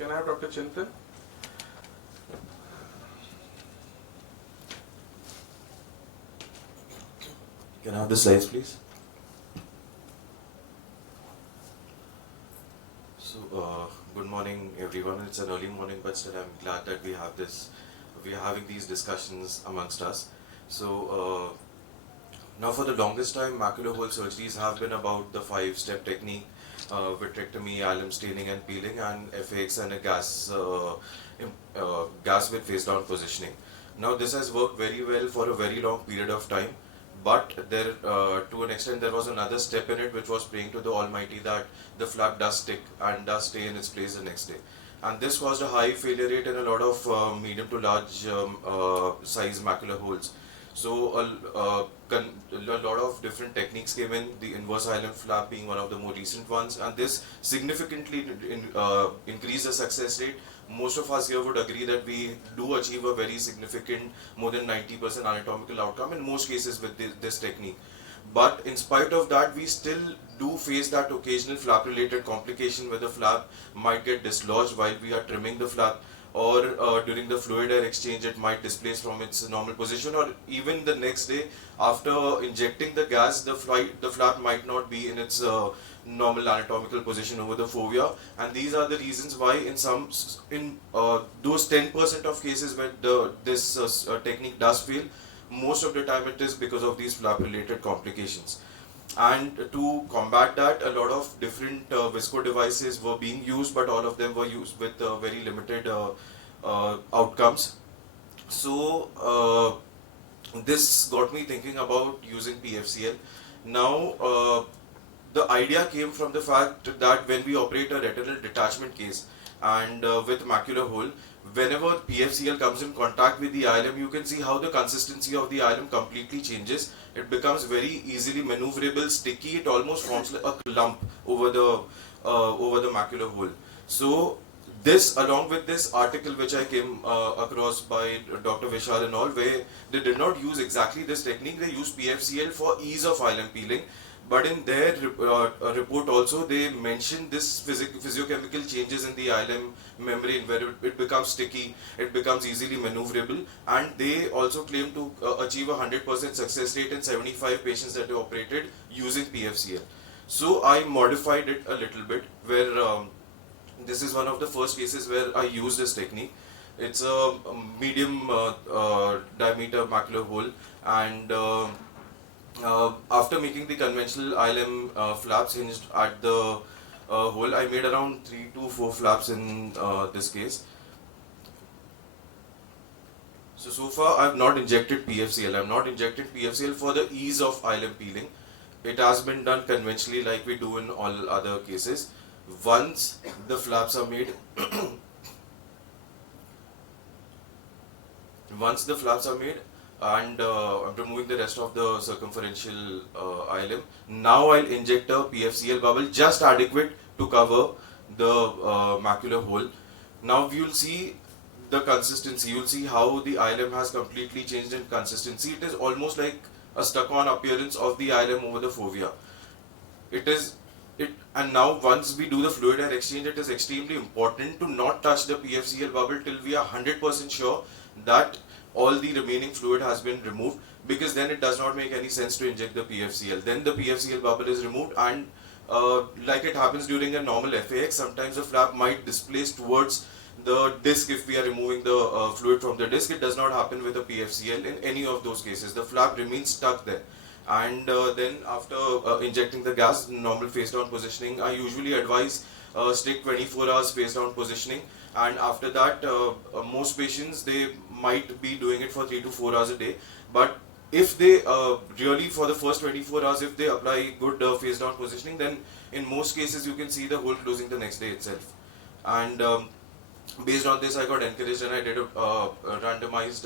Can I have Dr. Chintan? Can I have the slides, please? So, good morning, everyone. It's an early morning, but still, I'm glad that we are having these discussions amongst us. So, now for the longest time, macular hole surgeries have been about the 5-step technique, vitrectomy, ILM staining and peeling, and FX and a gas with face down positioning. Now, this has worked very well for a very long period of time. But there, to an extent, there was another step in it, which was praying to the Almighty that the flap does stick and does stay in its place the next day. And this caused a high failure rate in a lot of medium to large size macular holes. So a lot of different techniques came in, the inverse ILM flap being one of the more recent ones, and this significantly increased the success rate. Most of us here would agree that we do achieve a very significant, more than 90% anatomical outcome in most cases with this technique. But in spite of that, we still do face that occasional flap related complication where the flap might get dislodged while we are trimming the flap, or during the fluid air exchange it might displace from its normal position, or even the next day after injecting the gas, the flap might not be in its normal anatomical position over the fovea. And these are the reasons why in those 10% of cases where this technique does fail, most of the time it is because of these flap related complications. And to combat that, a lot of different visco devices were being used, but all of them were used with very limited outcomes. So this got me thinking about using PFCL. Now, the idea came from the fact that when we operate a retinal detachment case and with macular hole, whenever PFCL comes in contact with the ILM, you can see how the consistency of the ILM completely changes. It becomes very easily maneuverable, sticky. It almost forms like a lump over the macular hole. So this, along with this article which I came across by Dr. Vishal and all, where they did not use exactly this technique, they used PFCL for ease of ILM peeling. But in their report also, they mentioned this physiochemical changes in the ILM membrane where it becomes sticky, it becomes easily maneuverable, and they also claim to achieve a 100% success rate in 75 patients that they operated using PFCL. So I modified it a little bit, where this is one of the first cases where I used this technique. It's a medium diameter macular hole, and after making the conventional ILM flaps hinged at the hole, I made around 3 to 4 flaps in this case. So far I have not injected PFCL. I have not injected PFCL for the ease of ILM peeling. It has been done conventionally like we do in all other cases. Once the flaps are made, and I'm removing the rest of the circumferential ILM. Now I'll inject a PFCL bubble just adequate to cover the macular hole. Now you'll see the consistency. You'll see how the ILM has completely changed in consistency. It is almost like a stuck-on appearance of the ILM over the fovea. And now once we do the fluid air exchange, it is extremely important to not touch the PFCL bubble till we are 100% sure that all the remaining fluid has been removed, because then it does not make any sense to inject the PFCL. Then the PFCL bubble is removed, and like it happens during a normal FAX, sometimes the flap might displace towards the disc if we are removing the fluid from the disc. It does not happen with a PFCL in any of those cases. The flap remains stuck there. And then after injecting the gas, normal face down positioning, I usually advise stick 24 hours face down positioning, and after that most patients, they might be doing it for 3 to 4 hours a day. But if they really for the first 24 hours, if they apply good face down positioning, then in most cases you can see the hole closing the next day itself. And based on this, I got encouraged and I did a randomized,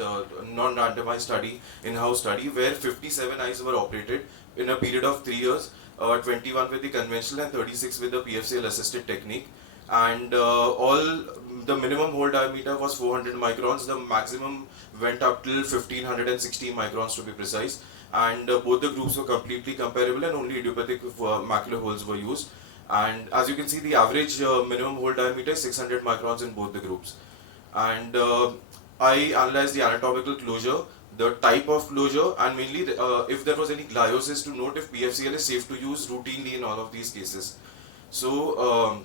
non-randomized study, in-house study, where 57 eyes were operated in a period of 3 years, 21 with the conventional and 36 with the PFCL assisted technique. And the minimum hole diameter was 400 microns, the maximum went up till 1560 microns to be precise. And both the groups were completely comparable, and only idiopathic macular holes were used. And as you can see, the average minimum hole diameter is 600 microns in both the groups. And I analyzed the anatomical closure, the type of closure, and mainly if there was any gliosis, to note if PFCL is safe to use routinely in all of these cases. So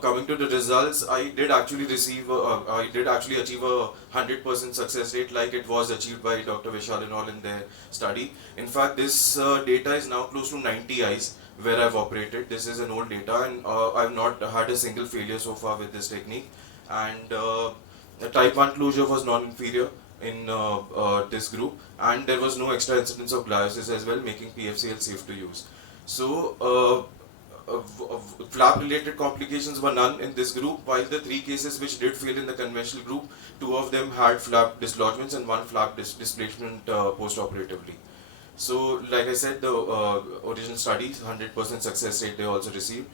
coming to the results, I did actually achieve a 100% success rate, like it was achieved by Dr. Vishal and all in their study. In fact, this data is now close to 90 eyes where I've operated. This is an old data, and I've not had a single failure so far with this technique. And the type 1 closure was non-inferior in this group, and there was no extra incidence of gliosis as well, making PFCL safe to use. So flap related complications were none in this group, while the 3 cases which did fail in the conventional group, 2 of them had flap dislodgements and 1 flap displacement post-operatively. So like I said, the original studies, 100% success rate they also received.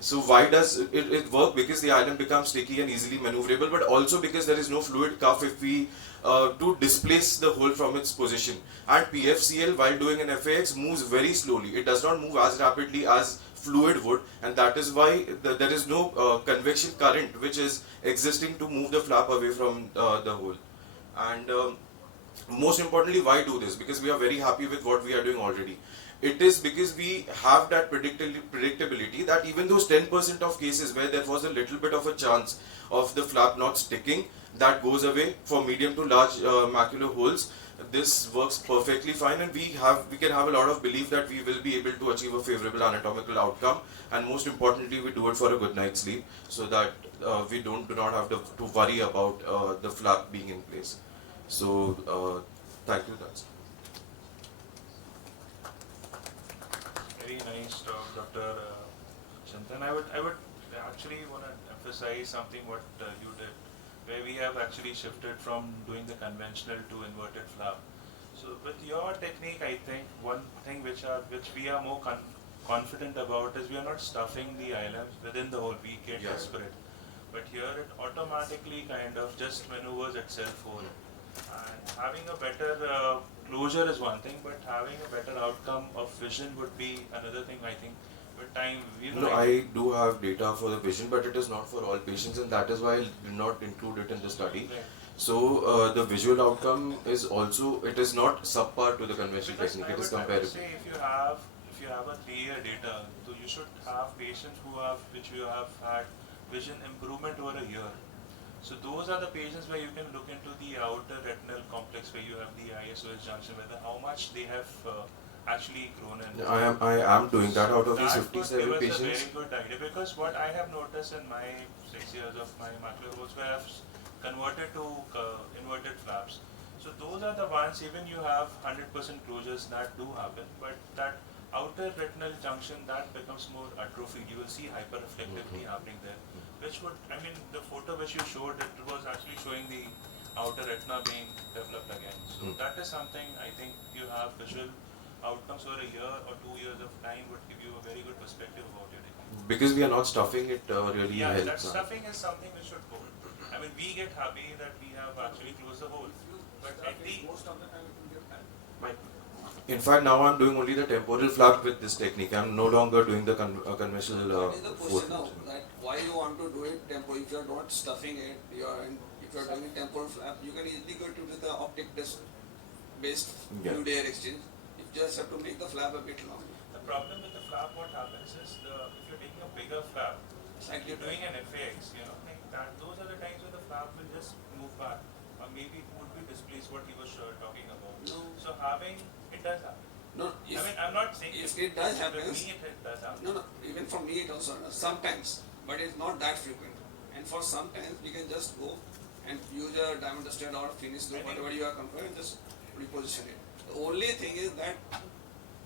So why does it work? Because the ILM becomes sticky and easily maneuverable, but also because there is no fluid cuff if we to displace the hole from its position. And PFCL, while doing an FAX, moves very slowly. It does not move as rapidly as fluid would, and that is why there is no convection current which is existing to move the flap away from the hole. And most importantly, why do this? Because we are very happy with what we are doing already. It is because we have that predictability that even those 10% of cases where there was a little bit of a chance of the flap not sticking, that goes away for medium to large macular holes. This works perfectly fine, and we can have a lot of belief that we will be able to achieve a favorable anatomical outcome, and most importantly, we do it for a good night's sleep, so that we do not have to worry about the flap being in place. So thank you. That's very nice talk, Dr. Chintan. I would actually want to emphasize something what you did, where we have actually shifted from doing the conventional to inverted flap. So with your technique, I think one thing which we are more confident about is we are not stuffing the ILMs within the hole. We get desperate, but here it automatically kind of just maneuvers itself whole. And having a better closure is one thing, but having a better outcome of vision would be another thing. I think with time, no, I do have data for the vision, but it is not for all patients, and that is why I did not include it in the study. Right. So the visual outcome is also, it is not subpar to the conventional technique. It is comparable. I would say if you have a 3-year data, so you should have patients which you have had vision improvement over a year. So those are the patients where you can look into the outer retinal complex, where you have the ISOS junction, whether how much they have actually grown in. I am doing that out of these 57 patients. That would give us a very good idea, because what I have noticed in my 6 years of my macular holes, where I have converted to inverted flaps. So those are the ones, even you have 100% closures, that do happen, but that outer retinal junction, that becomes more atrophied. You will see hyperreflectivity happening there, which would, I mean, the photo which you showed, it was actually showing the outer retina being developed again. So that is something I think you have visual outcomes over a year or 2 years of time would give you a very good perspective about your technique. Because we are not stuffing it really helps. That stuffing is something which should hold. I mean, we get happy that we have actually closed the hole, but at the most of the time it will get time. In fact, now I'm doing only the temporal flap with this technique. I'm no longer doing the conventional. That is the question now, that why you want to do it temporal. If you are not stuffing it, if you are doing temporal flap, you can easily go to the optic disc based fluid air exchange. You just have to make the flap a bit longer. The problem with the flap, what happens is, if you're taking a bigger flap, like you're doing an FAX, like that, those are the times when the flap will just move back, or maybe it would be displaced, what he was talking about. No. So having, it does happen. No, I mean, I'm not saying if it does happen. With me it does happen. No, even for me it also does, sometimes, but it's not that frequent. And for sometimes we can just go and use a diamond dusted or finish loop, whatever you are comfortable, and just reposition it. The only thing is that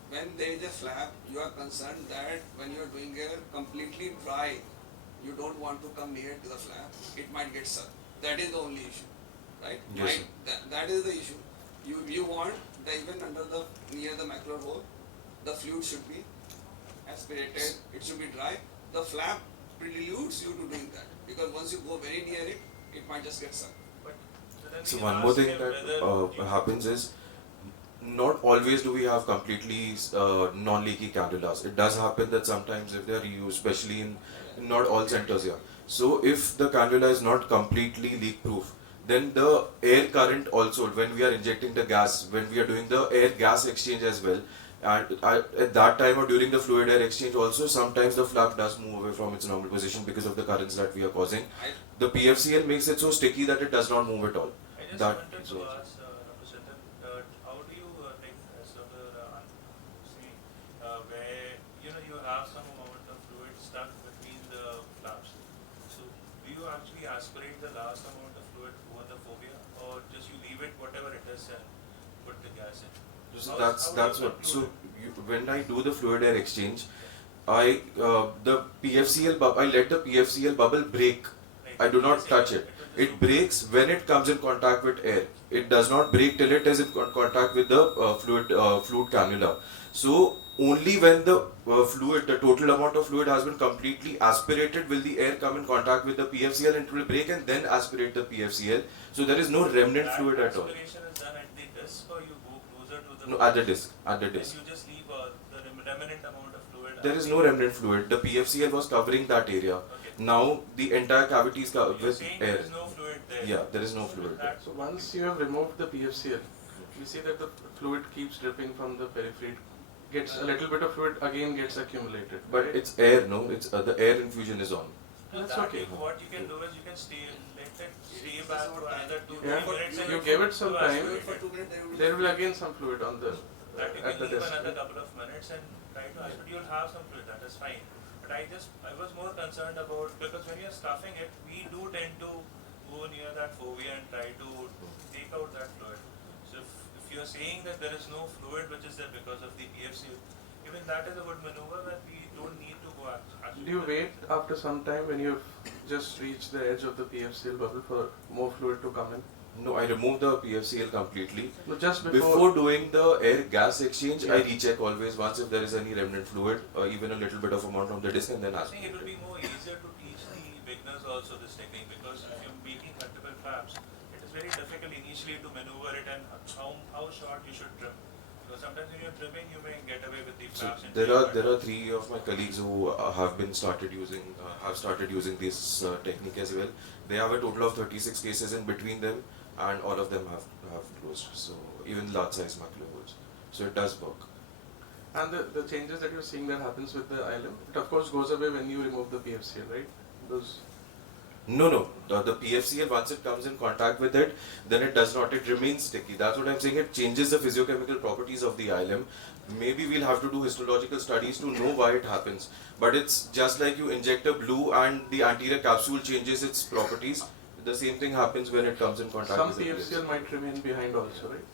when there is a flap, you are concerned that when you are doing a completely dry, you don't want to come near to the flap, it might get sucked. That is the only issue, right? Yes, that is the issue. You want that even under near the macular hole, the fluid should be aspirated, it should be dry. The flap preludes you to doing that, because once you go very near it, it might just get sucked. But, So one more thing that happens is, not always do we have completely non-leaky cannulas. It does happen that sometimes if they are reused, especially in not all centers here. So if the cannula is not completely leak-proof, then the air current also, when we are injecting the gas, when we are doing the air-gas exchange as well, and at that time or during the fluid air exchange also, sometimes the flap does move away from its normal position because of the currents that we are causing. The PFCL makes it so sticky that it does not move at all. I just That wanted is to also. ask Dr. Chintan, how do you like as Dr. See, where you have some amount of fluid stuck between the flaps. So do you actually aspirate the last amount of fluid over the fovea, or just you leave it whatever it is and put the gas in? So that's what. So when I do the fluid air exchange, I let the PFCL bubble break. I do not touch it. It breaks when it comes in contact with air. It does not break till it is in contact with the fluid cannula. So only when the the total amount of fluid has been completely aspirated, will the air come in contact with the PFCL and it will break and then aspirate the PFCL. So there is no remnant fluid at all. Aspiration is done at the disc, or you go closer to the. No, at the disc. At the And disc. you just leave the remnant amount of fluid. There is no remnant fluid. The PFCL was covering that area. Okay. Now the entire cavity is covered You're with saying air. there is no fluid there. Yeah, there is no fluid there. So once you have removed the PFCL, you see that the fluid keeps dripping from the periphery. Gets a little bit of fluid again gets accumulated. But right? it's air, no? It's the air infusion is on. No, That's that okay. What you can do is you can let it stay back for another 2 Yeah. minutes. And You give it some to time. aspirate For it. 2 minutes There will again some fluid on the That you at can the leave disc. another couple of minutes and try to aspirate. You'll have some fluid, that is fine. But I was more concerned about, because when you're stuffing it, we do tend to go near that fovea and try to take out that fluid. So if you're saying that there is no fluid which is there because of the PFC, even that is a good maneuver that we don't need to go actually. Do you wait after some time when you've just reached the edge of the PFCL bubble for more fluid to come in? No, I remove the PFCL completely. No, just Before doing the air gas exchange, I Yeah. recheck always once if there is any remnant fluid, or even a little bit of amount from the disc, and then I ask. think it will be more easier to teach the beginners also this technique, because if you're making multiple flaps, it is very difficult initially to maneuver it and how short you should trim. Because sometimes when you're trimming, you may get away with the So flaps. and there are 3 of my colleagues who have started using this technique as well. They have a total of 36 cases in between them, and all of them have closed. So even large size macular holes. So it does work. And the changes that you're seeing that happens with the ILM, it of course goes away when you remove the PFCL, right? Those. No. The PFCL, once it comes in contact with it, then it does not. It remains sticky. That's what I'm saying. It changes the physiochemical properties of the ILM. Maybe we'll have to do histological studies to know why it happens. But it's just like you inject a glue and the anterior capsule changes its properties. The same thing happens when it comes in contact Some with the PFCL might remain behind also, right?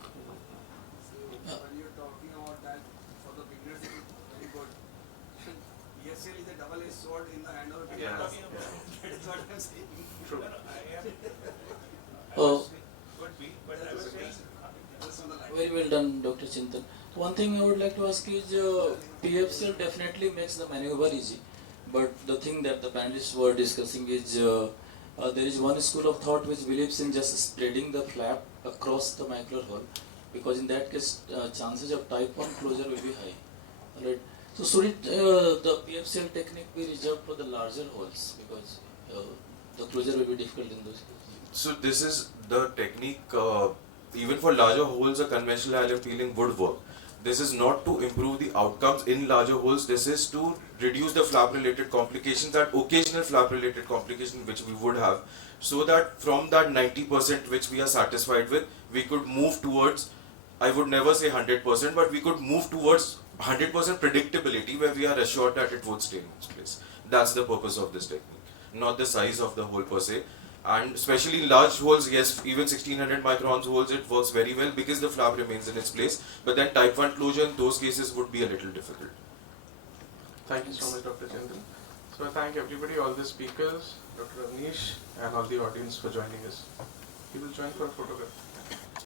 When you're talking about that, for the beginners, it is very good. PFCL is a double-edged sword in the hand of a beginner. That's what I'm saying. True. Could be, but I was saying, Just on the line. Very well done, Dr. Chintan. One thing I would like to ask is, PFCL definitely makes the maneuver easy, but the thing that the panelists were discussing is, there is one school of thought which believes in just spreading the flap across the macular hole, because in that case, chances of type 1 closure will be high. Right? So should the PFCL technique be reserved for the larger holes, because the closure will be difficult in those cases? So this is the technique, even for larger holes, a conventional ILM peeling would work. This is not to improve the outcomes in larger holes, this is to reduce the flap related complications, that occasional flap related complication which we would have, so that from that 90% which we are satisfied with, we could move towards, I would never say 100%, but we could move towards 100% predictability where we are assured that it would stay in its place. That's the purpose of this technique, not the size of the hole per se. And especially in large holes, yes, even 1600 microns holes, it works very well because the flap remains in its place. But then type 1 closure in those cases would be a little difficult. Thank you so much, Dr. Chintan. So I thank everybody, all the speakers, Dr. Avnish, and all the audience for joining us. We will join for a photograph.